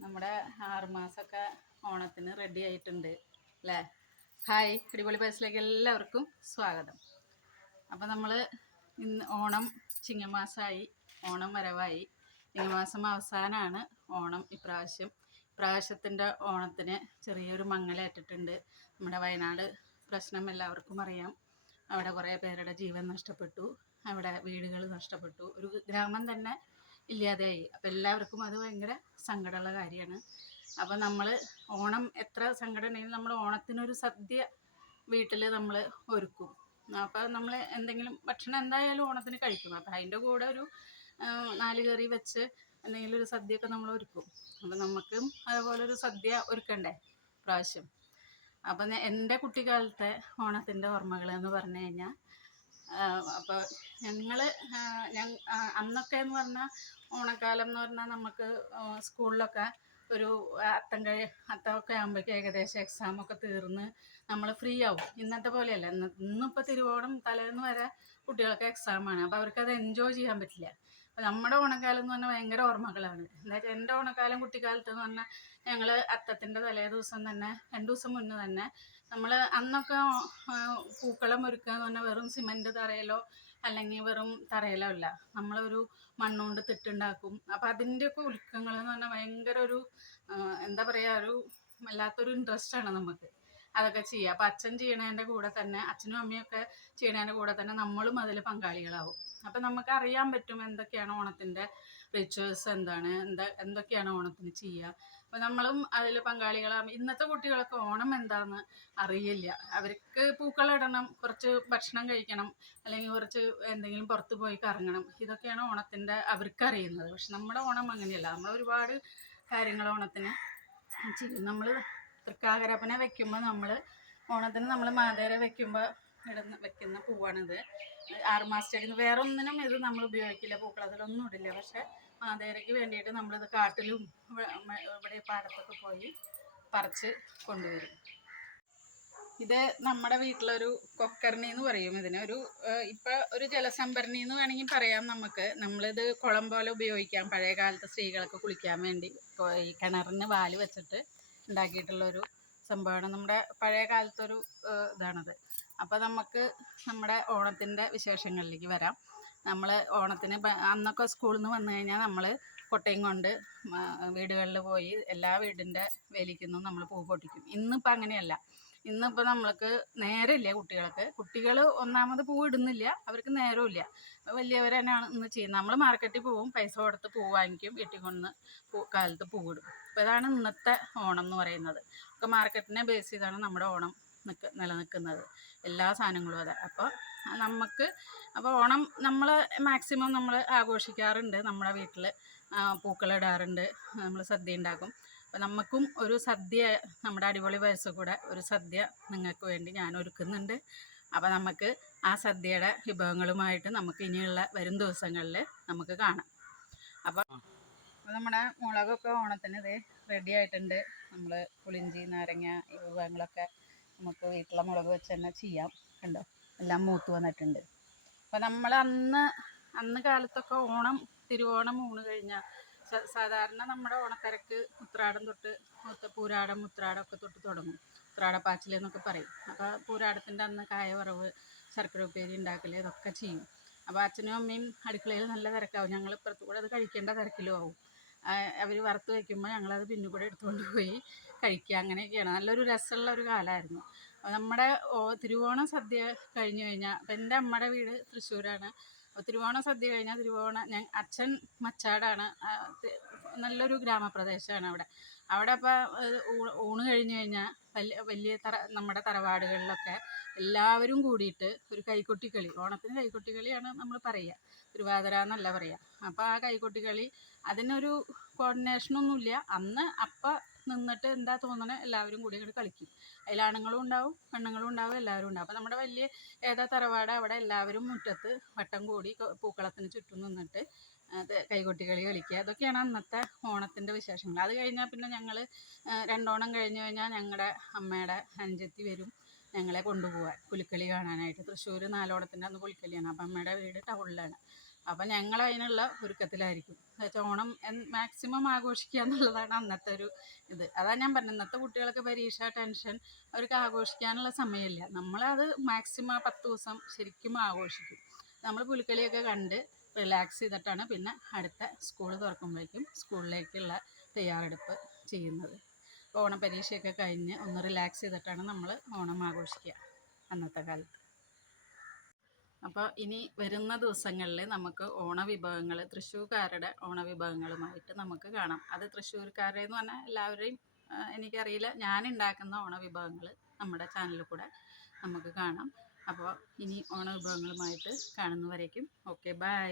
നമ്മുടെ ആറുമാസമൊക്കെ ഓണത്തിന് റെഡി ആയിട്ടുണ്ട് അല്ലേ? ഹായ് അടിപൊളി ബസ്സിലേക്ക് എല്ലാവർക്കും സ്വാഗതം. അപ്പോൾ നമ്മൾ ഇന്ന് ഓണം ചിങ്ങമാസമായി ഓണം വരവായി. ചിങ്ങമാസം അവസാനമാണ് ഓണം ഇപ്രാവശ്യം. ഇപ്രാവശ്യത്തിന്റെ ഓണത്തിന് ചെറിയൊരു മങ്ങലേറ്റിട്ടുണ്ട്. നമ്മുടെ വയനാട് പ്രശ്നം എല്ലാവർക്കും അറിയാം. അവിടെ കുറേ പേരുടെ ജീവൻ നഷ്ടപ്പെട്ടു. അവിടെ വീടുകൾ നഷ്ടപ്പെട്ടു. ഒരു ഗ്രാമം തന്നെ ഇല്ലാതെയായി അപ്പം എല്ലാവർക്കും അത് ഭയങ്കര സങ്കടമുള്ള കാര്യമാണ്. അപ്പം നമ്മൾ ഓണം എത്ര സങ്കടം നമ്മൾ ഓണത്തിനൊരു സദ്യ വീട്ടിൽ നമ്മൾ ഒരുക്കും. അപ്പോൾ നമ്മൾ എന്തെങ്കിലും ഭക്ഷണം എന്തായാലും ഓണത്തിന് കഴിക്കും. അപ്പം അതിന്റെ കൂടെ ഒരു നാല് കറി വെച്ച് എന്തെങ്കിലും ഒരു സദ്യയൊക്കെ നമ്മൾ ഒരുക്കും. അപ്പം നമുക്കും അതുപോലെ ഒരു സദ്യ ഒരുക്കണ്ടേ പ്രാവശ്യം അപ്പം എന്റെ കുട്ടിക്കാലത്തെ ഓണത്തിന്റെ ഓർമ്മകൾ എന്ന് പറഞ്ഞു കഴിഞ്ഞാൽ അപ്പോൾ ഞങ്ങൾ അന്നൊക്കെ എന്ന് പറഞ്ഞാൽ ഓണക്കാലം എന്ന് പറഞ്ഞാൽ നമുക്ക് സ്കൂളിലൊക്കെ ഒരു അത്തം കഴി അത്തമൊക്കെ ആകുമ്പോഴേക്കും ഏകദേശം എക്സാമൊക്കെ തീർന്ന് നമ്മൾ ഫ്രീ ആവും ഇന്നത്തെ പോലെയല്ല. ഇന്ന് ഇന്നിപ്പോൾ തിരുവോണം തലേന്ന് വരെ കുട്ടികൾക്ക് എക്സാമാണ്. അപ്പോൾ അവർക്കത് എൻജോയ് ചെയ്യാൻ പറ്റില്ല. അപ്പോൾ നമ്മുടെ ഓണക്കാലം എന്ന് പറഞ്ഞാൽ ഭയങ്കര ഓർമ്മകളാണ്. എന്താ എന്റെ ഓണക്കാലം കുട്ടിക്കാലത്ത് എന്ന് പറഞ്ഞാൽ ഞങ്ങൾ അത്തത്തിന്റെ തലേ ദിവസം തന്നെ രണ്ട് ദിവസം മുന്നേ തന്നെ നമ്മൾ അന്നൊക്കെ പൂക്കളം ഒരുക്കുക എന്ന് പറഞ്ഞാൽ വെറും സിമന്റ് തറയിലോ അല്ലെങ്കിൽ വെറും തറയിലോ അല്ല. നമ്മളൊരു മണ്ണുകൊണ്ട് തിട്ടുണ്ടാക്കും അപ്പം അതിന്റെയൊക്കെ ഉൽക്കങ്ങൾ എന്ന് പറഞ്ഞാൽ ഭയങ്കര ഒരു എന്താ പറയുക ഒരു വല്ലാത്തൊരു ആണ് നമുക്ക് അതൊക്കെ ചെയ്യുക അപ്പം അച്ഛൻ ചെയ്യണതിന്റെ കൂടെ തന്നെ അച്ഛനും അമ്മയൊക്കെ ചെയ്യണതിന്റെ കൂടെ തന്നെ നമ്മളും അതിൽ പങ്കാളികളാവും. അപ്പം നമുക്ക് അറിയാൻ പറ്റും എന്തൊക്കെയാണ് ഓണത്തിന്റെ റിച്വൽസ് എന്താണ് എന്താ എന്തൊക്കെയാണ് ഓണത്തിന് ചെയ്യുക അപ്പം നമ്മളും അതിൽ പങ്കാളികളാകും ഇന്നത്തെ കുട്ടികൾക്ക് ഓണം എന്താണെന്ന് അറിയില്ല. അവർക്ക് പൂക്കളിടണം കുറച്ച് ഭക്ഷണം കഴിക്കണം അല്ലെങ്കിൽ കുറച്ച് എന്തെങ്കിലും പുറത്ത് പോയി കറങ്ങണം. ഇതൊക്കെയാണ് ഓണത്തിന്റെ അവർക്ക് അറിയുന്നത്. പക്ഷെ നമ്മുടെ ഓണം അങ്ങനെയല്ല. നമ്മൾ ഒരുപാട് കാര്യങ്ങൾ ഓണത്തിന് ചെയ്യും. നമ്മൾ തൃക്കാകരപ്പനെ വെക്കുമ്പോൾ നമ്മൾ ഓണത്തിന് നമ്മൾ മാതേര വെക്കുമ്പോൾ ഇടുന്ന വെക്കുന്ന പൂവാണിത്. ആറുമാസത്തേക്ക് വേറെ ഒന്നിനും ഇത് നമ്മൾ ഉപയോഗിക്കില്ല. പൂക്കളത്തിലൊന്നും ഇടില്ല. പക്ഷെ മാതേരയ്ക്ക് വേണ്ടിയിട്ട് നമ്മളിത് കാട്ടിലും ഇവിടെ പാടത്തൊക്കെ പോയി പറിച്ച് കൊണ്ടുവരും. ഇത് നമ്മുടെ വീട്ടിലൊരു കൊക്കർണി എന്ന് പറയും ഇതിന്. ഒരു ഇപ്പൊ ഒരു ജലസംഭരണി എന്ന് വേണമെങ്കിൽ പറയാം നമുക്ക്. നമ്മളിത് കുളം പോലെ ഉപയോഗിക്കാം. പഴയ കാലത്ത് സ്ത്രീകളൊക്കെ കുളിക്കാൻ വേണ്ടി ഈ കിണറിന് വാൽ വെച്ചിട്ട് ഉണ്ടാക്കിയിട്ടുള്ളൊരു സംഭവമാണ്. നമ്മുടെ പഴയ കാലത്തൊരു ഇതാണത്. അപ്പോൾ നമുക്ക് നമ്മുടെ ഓണത്തിന്റെ വിശേഷങ്ങളിലേക്ക് വരാം. നമ്മൾ ഓണത്തിന് അന്നൊക്കെ സ്കൂളിൽ നിന്ന് വന്നു കഴിഞ്ഞാൽ നമ്മൾ കൊട്ടയും കൊണ്ട് വീടുകളിൽ പോയി എല്ലാ വീടിന്റെ വേലിക്കുന്നു നമ്മൾ പൂ പൊട്ടിക്കും. ഇന്നിപ്പോൾ അങ്ങനെയല്ല. ഇന്നിപ്പോൾ നമ്മൾക്ക് നേരമില്ല കുട്ടികൾക്ക്. കുട്ടികൾ ഒന്നാമത് പൂ ഇടുന്നില്ല അവർക്ക് നേരമില്ല വലിയവർ തന്നെയാണ് ഇന്ന് ചെയ്യുന്നത്. നമ്മൾ മാർക്കറ്റിൽ പോവും പൈസ കൊടുത്ത് പൂ വാങ്ങിക്കും വീട്ടിൽ കൊണ്ട് പൂ കാലത്ത് പൂവിടും അപ്പോൾ ഇതാണ് ഇന്നത്തെ ഓണം എന്ന് പറയുന്നത്. ഒക്കെ മാർക്കറ്റിനെ ബേസ് ചെയ്താണ് നമ്മുടെ ഓണം. നിൽക്ക നിലനിൽക്കുന്നത്. എല്ലാ സാധനങ്ങളും അതെ. അപ്പോൾ നമുക്ക് അപ്പോൾ ഓണം നമ്മൾ മാക്സിമം നമ്മൾ ആഘോഷിക്കാറുണ്ട്. നമ്മുടെ വീട്ടിൽ പൂക്കളിടാറുണ്ട് നമ്മൾ സദ്യ ഉണ്ടാക്കും. അപ്പോൾ നമുക്കും ഒരു സദ്യ നമ്മുടെ അടിപൊളി വയസ്സ് കൂടെ ഒരു സദ്യ നിങ്ങൾക്ക് വേണ്ടി ഞാൻ ഒരുക്കുന്നുണ്ട്. അപ്പോൾ നമുക്ക് ആ സദ്യയുടെ വിഭവങ്ങളുമായിട്ട് നമുക്ക് ഇനിയുള്ള വരും ദിവസങ്ങളിൽ നമുക്ക് കാണാം. അപ്പോൾ നമ്മുടെ മുളകൊക്കെ ഓണത്തിന് ഇത് റെഡി ആയിട്ടുണ്ട്. നമ്മൾ പുളിഞ്ചി നാരങ്ങ ഈ വിഭവങ്ങളൊക്കെ നമുക്ക് വീട്ടിലെ മുളക് വെച്ച് തന്നെ ചെയ്യാം കണ്ടോ? എല്ലാം മൂത്ത് വന്നിട്ടുണ്ട്. അപ്പോൾ നമ്മൾ അന്ന് അന്ന് കാലത്തൊക്കെ ഓണം തിരുവോണം ഊണ് കഴിഞ്ഞാൽ സാധാരണ നമ്മുടെ ഓണത്തിരക്ക് ഉത്രാടം തൊട്ട് മുത്ത പൂരാടം ഉത്രാടം ഒക്കെ തൊട്ട് തുടങ്ങും. ഉത്രാടപ്പാച്ചിൽ എന്നൊക്കെ പറയും. അപ്പോൾ പൂരാടത്തിന്റെ അന്ന് കായ വറവ് ശർക്കര ഉപ്പേരി ഉണ്ടാക്കൽ ഇതൊക്കെ ചെയ്യും. അപ്പോൾ അച്ഛനും അമ്മയും അടുക്കളയിൽ നല്ല തിരക്കാവും. ഞങ്ങൾ ഇപ്പുറത്തു കൂടെ അത് കഴിക്കേണ്ട തിരക്കിലും ആവും. അവർ വറുത്ത് വയ്ക്കുമ്പോൾ ഞങ്ങളത് പിന്നെ കൂടെ എടുത്തുകൊണ്ട് പോയി കഴിക്കുക അങ്ങനെയൊക്കെയാണ്. നല്ലൊരു രസമുള്ള ഒരു കാലമായിരുന്നു നമ്മുടെ തിരുവോണം സദ്യ കഴിഞ്ഞു കഴിഞ്ഞാൽ അപ്പം എന്റെ അമ്മയുടെ വീട് തൃശ്ശൂരാണ്. തിരുവോണം സദ്യ കഴിഞ്ഞാൽ തിരുവോണം ഞാൻ അച്ഛൻ മച്ചാടാണ്. നല്ലൊരു ഗ്രാമപ്രദേശമാണ് അവിടെ. അവിടെ അപ്പോൾ ഊണ് കഴിഞ്ഞു കഴിഞ്ഞാൽ വലിയ വലിയ തറ നമ്മുടെ തറവാടുകളിലൊക്കെ എല്ലാവരും കൂടിയിട്ട് ഒരു കൈകൊട്ടിക്കളി. ഓണത്തിന് കൈകൊട്ടിക്കളിയാണ് നമ്മൾ പറയുക തിരുവാതിര എന്നല്ല പറയുക അപ്പോൾ ആ കൈകൊട്ടിക്കളി അതിനൊരു കോർഡിനേഷനൊന്നുമില്ല അന്ന് അപ്പം നിന്നിട്ട് എന്താ തോന്നണേ എല്ലാവരും കൂടി അങ്ങോട്ട് കളിക്കും. അതിൽ ആണുങ്ങളും ഉണ്ടാവും പെണ്ണുങ്ങളും ഉണ്ടാവും എല്ലാവരും ഉണ്ടാവും. അപ്പോൾ നമ്മുടെ വലിയ ഏതാ തറവാട് അവിടെ എല്ലാവരും മുറ്റത്ത് വട്ടം കൂടി പൂക്കളത്തിന് ചുറ്റും നിന്നിട്ട് അത് കൈകൊട്ടിക്കളി കളിക്കുക. അതൊക്കെയാണ് അന്നത്തെ ഓണത്തിന്റെ വിശേഷങ്ങൾ. അത് കഴിഞ്ഞാൽ പിന്നെ ഞങ്ങൾ രണ്ടോണം കഴിഞ്ഞു കഴിഞ്ഞാൽ ഞങ്ങളുടെ അമ്മയുടെ അഞ്ചെത്തി വരും ഞങ്ങളെ കൊണ്ടുപോകാൻ പുലിക്കളി കാണാനായിട്ട്. തൃശ്ശൂർ നാലോണത്തിന്റെ അന്ന് പുലിക്കളിയാണ്. അപ്പം അമ്മയുടെ വീട് ടൗണിലാണ്. അപ്പം ഞങ്ങൾ അതിനുള്ള ഒരുക്കത്തിലായിരിക്കും. ഓണം മാക്സിമം ആഘോഷിക്കുക എന്നുള്ളതാണ് അന്നത്തെ ഒരു ഇത്. അതാ ഞാൻ പറഞ്ഞത് ഇന്നത്തെ കുട്ടികൾക്ക് പരീക്ഷ ടെൻഷൻ അവർക്ക് ആഘോഷിക്കാനുള്ള സമയമില്ല. നമ്മളത് മാക്സിമം പത്ത് ദിവസം ശരിക്കും ആഘോഷിക്കും. നമ്മൾ പുലിക്കളിയൊക്കെ കണ്ട് റിലാക്സ് ചെയ്തിട്ടാണ് പിന്നെ അടുത്ത സ്കൂൾ തുറക്കുമ്പോഴേക്കും സ്കൂളിലേക്കുള്ള തയ്യാറെടുപ്പ് ചെയ്യുന്നത്. ഓണം പരീക്ഷയൊക്കെ കഴിഞ്ഞ് ഒന്ന് റിലാക്സ് ചെയ്തിട്ടാണ് നമ്മൾ ഓണം ആഘോഷിക്കുക അന്നത്തെ കാലത്ത്. അപ്പോൾ ഇനി വരുന്ന ദിവസങ്ങളിൽ നമുക്ക് ഓണവിഭവങ്ങൾ തൃശ്ശൂർക്കാരുടെ ഓണവിഭവങ്ങളുമായിട്ട് നമുക്ക് കാണാം. അത് തൃശ്ശൂർക്കാരെന്ന് പറഞ്ഞാൽ എല്ലാവരെയും എനിക്കറിയില്ല. ഞാൻ ഉണ്ടാക്കുന്ന ഓണവിഭവങ്ങൾ നമ്മുടെ ചാനലിൽ കൂടെ നമുക്ക് കാണാം. അപ്പോൾ ഇനി ഓണവിഭവങ്ങളുമായിട്ട് കാണുന്നവരേക്കും. Okay bye.